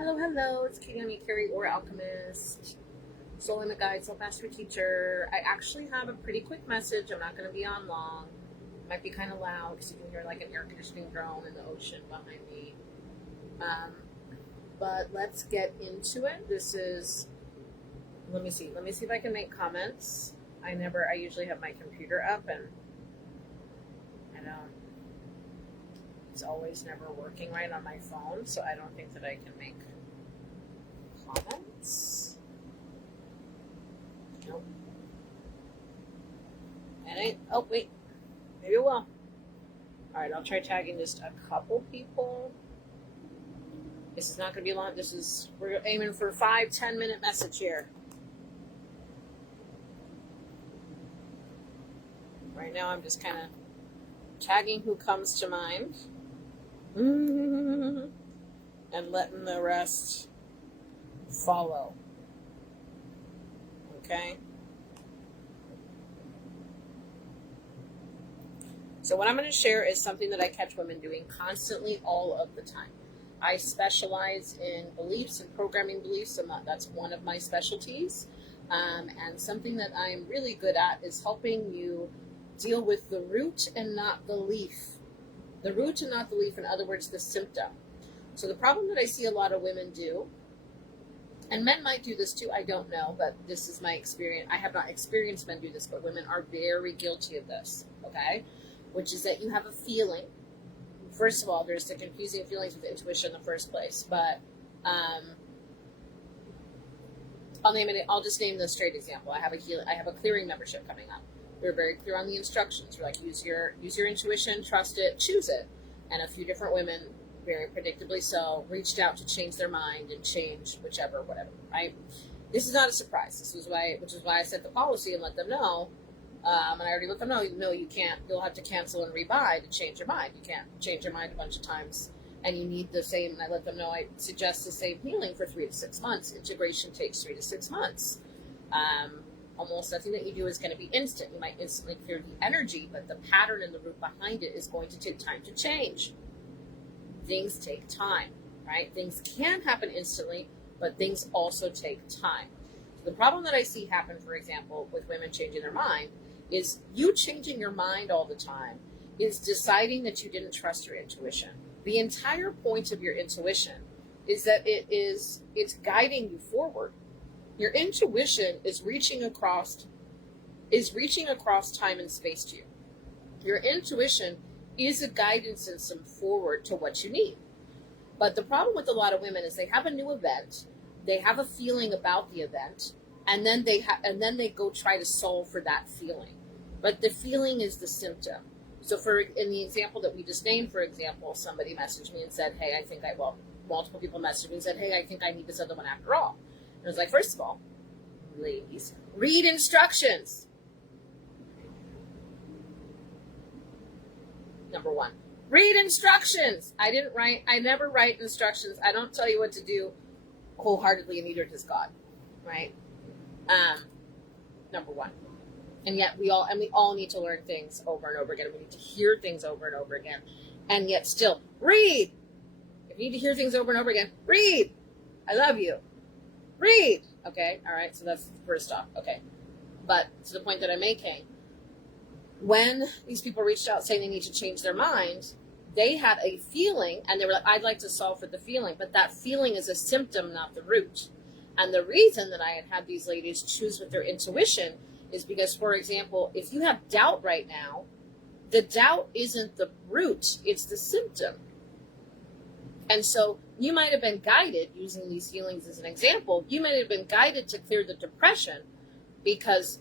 Hello, it's Katie or Alchemist, Soul in a Guide, Soul Master Teacher. I actually have a pretty quick message. I'm not going to be on long. It might be kind of loud because you can hear like an air conditioning drone in the ocean behind me. But let's get into it. Let me see if I can make comments. I usually have my computer up and it's always never working right on my phone, so I don't think that I can make comments. Nope. Oh, wait. Maybe it will. Alright, I'll try tagging just a couple people. This is not going to be long. We're aiming for a 5-10 minute message here. Right now I'm just kind of tagging who comes to mind. And letting the rest follow. Okay? So what I'm going to share is something that I catch women doing constantly all of the time. I specialize in beliefs and programming beliefs, and that's one of my specialties. And something that I'm really good at is helping you deal with the root and not the leaf. The root and not the leaf, in other words, the symptom. So the problem that I see a lot of women do, and men might do this too, I don't know, but this is my experience. I have not experienced men do this, but women are very guilty of this, okay? Which is that you have a feeling. First of all, there's the confusing feelings with intuition in the first place, but I'll just name the straight example. I have a clearing membership coming up. We're very clear on the instructions. We're like, use your intuition, trust it, choose it. And a few different women, very predictably so, reached out to change their mind and change whatever, right? This is not a surprise. Which is why I set the policy and let them know. And I already let them know, no, you can't. You'll have to cancel and rebuy to change your mind. You can't change your mind a bunch of times. And you need the same, and I let them know I suggest the same healing for 3 to 6 months. Integration takes 3 to 6 months. Almost nothing that you do is going to be instant. You might instantly clear the energy, but the pattern and the root behind it is going to take time to change. Things take time, right? Things can happen instantly, but things also take time. So the problem that I see happen, for example, with women changing their mind is you changing your mind all the time is deciding that you didn't trust your intuition. The entire point of your intuition is that it's guiding you forward. Your intuition is reaching across time and space to you. Your intuition is a guidance and some forward to what you need. But the problem with a lot of women is they have a new event, they have a feeling about the event, and then they go try to solve for that feeling. But the feeling is the symptom. So in the example that we just named, for example, somebody messaged me and said, hey, multiple people messaged me and said, hey, I think I need this other one after all. And I was like, first of all, ladies, read instructions. Number 1, read instructions. I never write instructions. I don't tell you what to do wholeheartedly, and neither does God, right? Number 1. And yet we all need to learn things over and over again. We need to hear things over and over again. And yet still, read. If you need to hear things over and over again, read. I love you. Read. Okay, all right, so that's the first off. Okay, but to the point that I'm making, when these people reached out saying they need to change their mind, they had a feeling, and they were like, I'd like to solve for the feeling, but that feeling is a symptom, not the root. And the reason that I had these ladies choose with their intuition is because, for example, if you have doubt right now, the doubt isn't the root, it's the symptom. And so you might have been guided, using these healings as an example, you might have been guided to clear the depression, because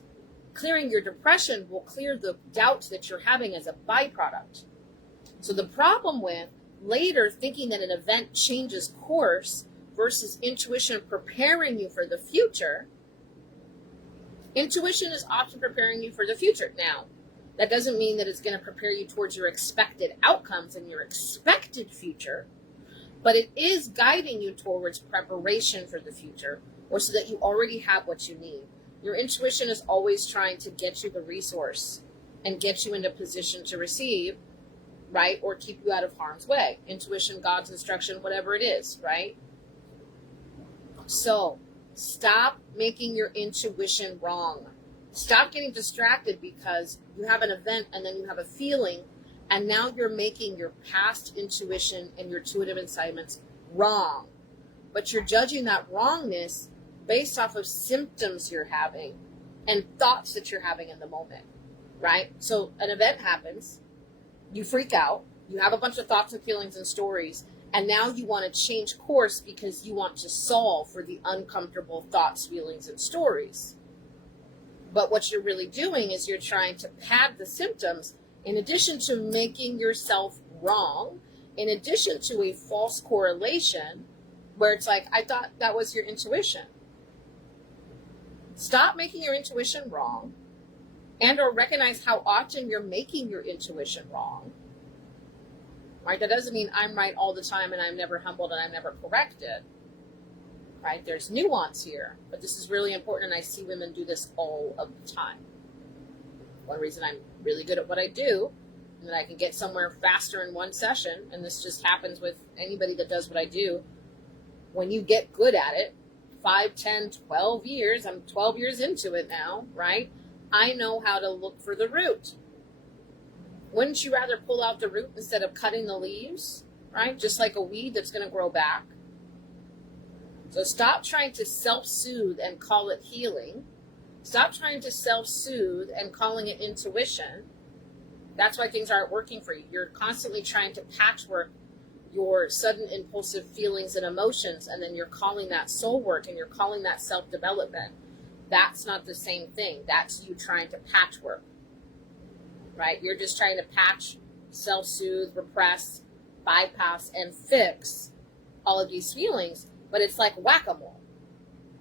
clearing your depression will clear the doubt that you're having as a byproduct. So the problem with later thinking that an event changes course versus intuition preparing you for the future, intuition is often preparing you for the future. Now, that doesn't mean that it's going to prepare you towards your expected outcomes and your expected future, but it is guiding you towards preparation for the future, or so that you already have what you need. Your intuition is always trying to get you the resource and get you into position to receive, right? Or keep you out of harm's way. Intuition, God's instruction, whatever it is, right? So stop making your intuition wrong. Stop getting distracted because you have an event and then you have a feeling, and now you're making your past intuition and your intuitive incitements wrong. But you're judging that wrongness based off of symptoms you're having and thoughts that you're having in the moment, right? So an event happens, you freak out, you have a bunch of thoughts and feelings and stories, and now you want to change course because you want to solve for the uncomfortable thoughts, feelings, and stories. But what you're really doing is you're trying to pad the symptoms in addition to making yourself wrong, in addition to a false correlation where it's like, I thought that was your intuition. Stop making your intuition wrong, and or recognize how often you're making your intuition wrong. Right? That doesn't mean I'm right all the time and I'm never humbled and I'm never corrected. Right? There's nuance here, but this is really important, and I see women do this all of the time. One reason I'm really good at what I do, and that I can get somewhere faster in one session, and this just happens with anybody that does what I do, when you get good at it, 5, 10, 12 years, I'm 12 years into it now, right? I know how to look for the root. Wouldn't you rather pull out the root instead of cutting the leaves, right? Just like a weed that's going to grow back. So stop trying to self-soothe and call it healing. Stop trying to self-soothe and calling it intuition. That's why things aren't working for you. You're constantly trying to patchwork your sudden impulsive feelings and emotions, and then you're calling that soul work and you're calling that self-development. That's not the same thing. That's you trying to patchwork, right? You're just trying to patch, self-soothe, repress, bypass, and fix all of these feelings, but it's like whack-a-mole.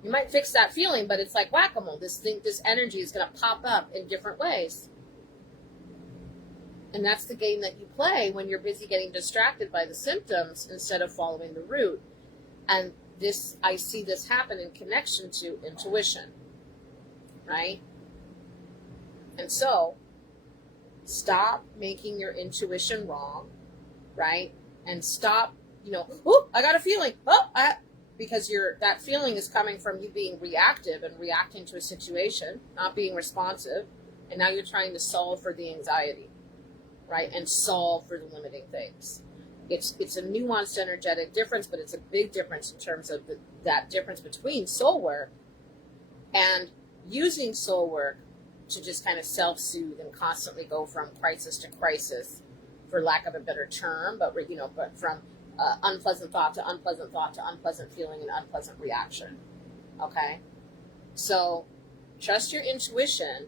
You might fix that feeling, but it's like whack-a-mole. This energy is going to pop up in different ways. And that's the game that you play when you're busy getting distracted by the symptoms instead of following the root. And this, I see this happen in connection to intuition, right? And so, stop making your intuition wrong, right? And stop, oh, I got a feeling, because that feeling is coming from you being reactive and reacting to a situation, not being responsive, and now you're trying to solve for the anxiety, right? And solve for the limiting things. It's a nuanced energetic difference, but it's a big difference in terms of that difference between soul work and using soul work to just kind of self-soothe and constantly go from crisis to crisis, for lack of a better term, but from unpleasant thought to unpleasant thought to unpleasant feeling and unpleasant reaction. Okay? So trust your intuition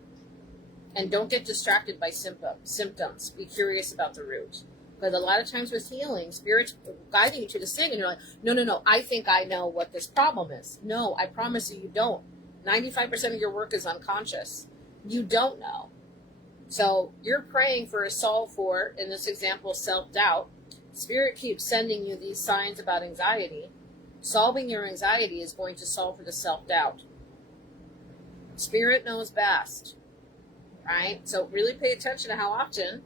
and don't get distracted by symptoms. Be curious about the root. Because a lot of times with healing, Spirit's guiding you to this thing, and you're like, no, I think I know what this problem is. No, I promise you don't. 95% of your work is unconscious. You don't know. So you're praying for a solve for, in this example, self-doubt. Spirit keeps sending you these signs about anxiety. Solving your anxiety is going to solve for the self-doubt. Spirit knows best, right? So really pay attention to how often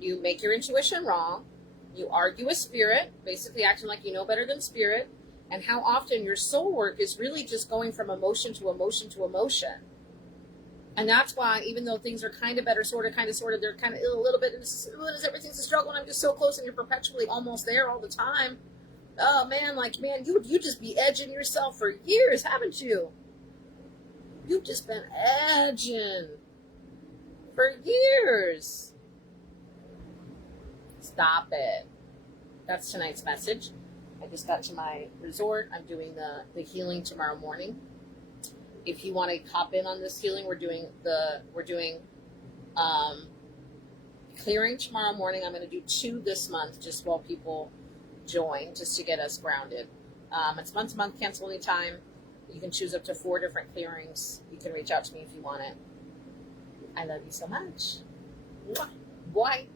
you make your intuition wrong, you argue with Spirit, basically acting like you know better than Spirit, and how often your soul work is really just going from emotion to emotion to emotion. And that's why, even though things are kind of better, sort of, they're kind of a little bit, everything's a struggle, and I'm just so close, and you're perpetually almost there all the time. Oh, man, you just be edging yourself for years, haven't you? You've just been edging for years. Stop it. That's tonight's message. I just got to my resort. I'm doing the healing tomorrow morning. If you want to hop in on this healing, we're doing clearing tomorrow morning. I'm going to do 2 this month, just while people join, just to get us grounded. It's month to month, cancel anytime. You can choose up to 4 different clearings. You can reach out to me if you want it. I love you so much. Mwah. Bye.